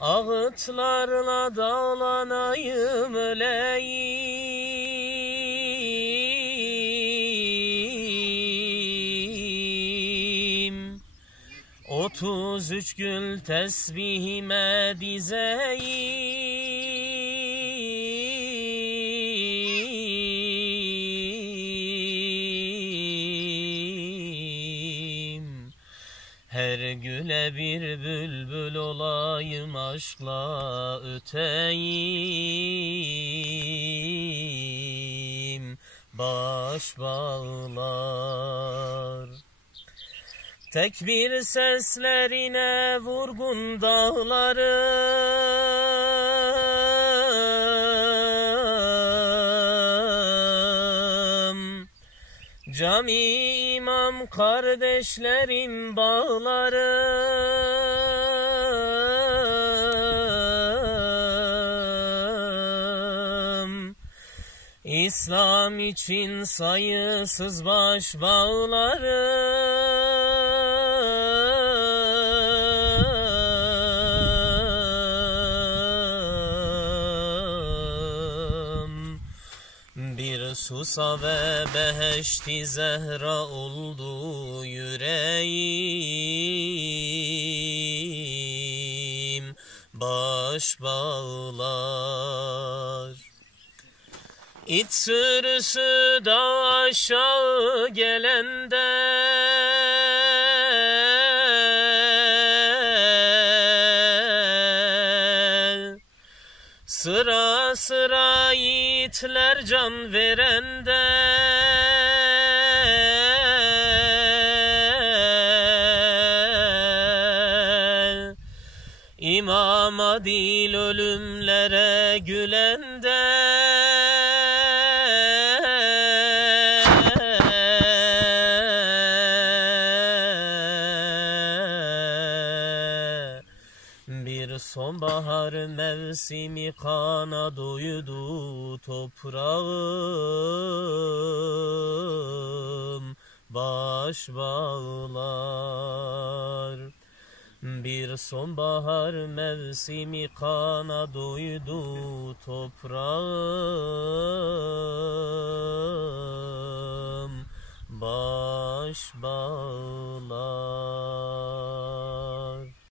Ağıtlarla dağlanayım öleyim. 33 gül tesbihime dizeyim. Her güle bir bülbül olayım, aşkla öteyim. Baş bağlar. Tek bir seslerine vurgun dağlarım. Cami imam kardeşlerim bağlarım. İslam için sayısız baş bağlarım. Bir susa ve beheşti zehra oldu yüreğim. Baş bağlar. İt sürüsü dağ aşağı gelende sıra sıra yiğitler can verende İmama değil ölümlere gülende bir sonbahar mevsimi kana doydu toprağım. Baş bağlar. Bir sonbahar mevsimi kana doydu toprağım. 'Baş bağlar'.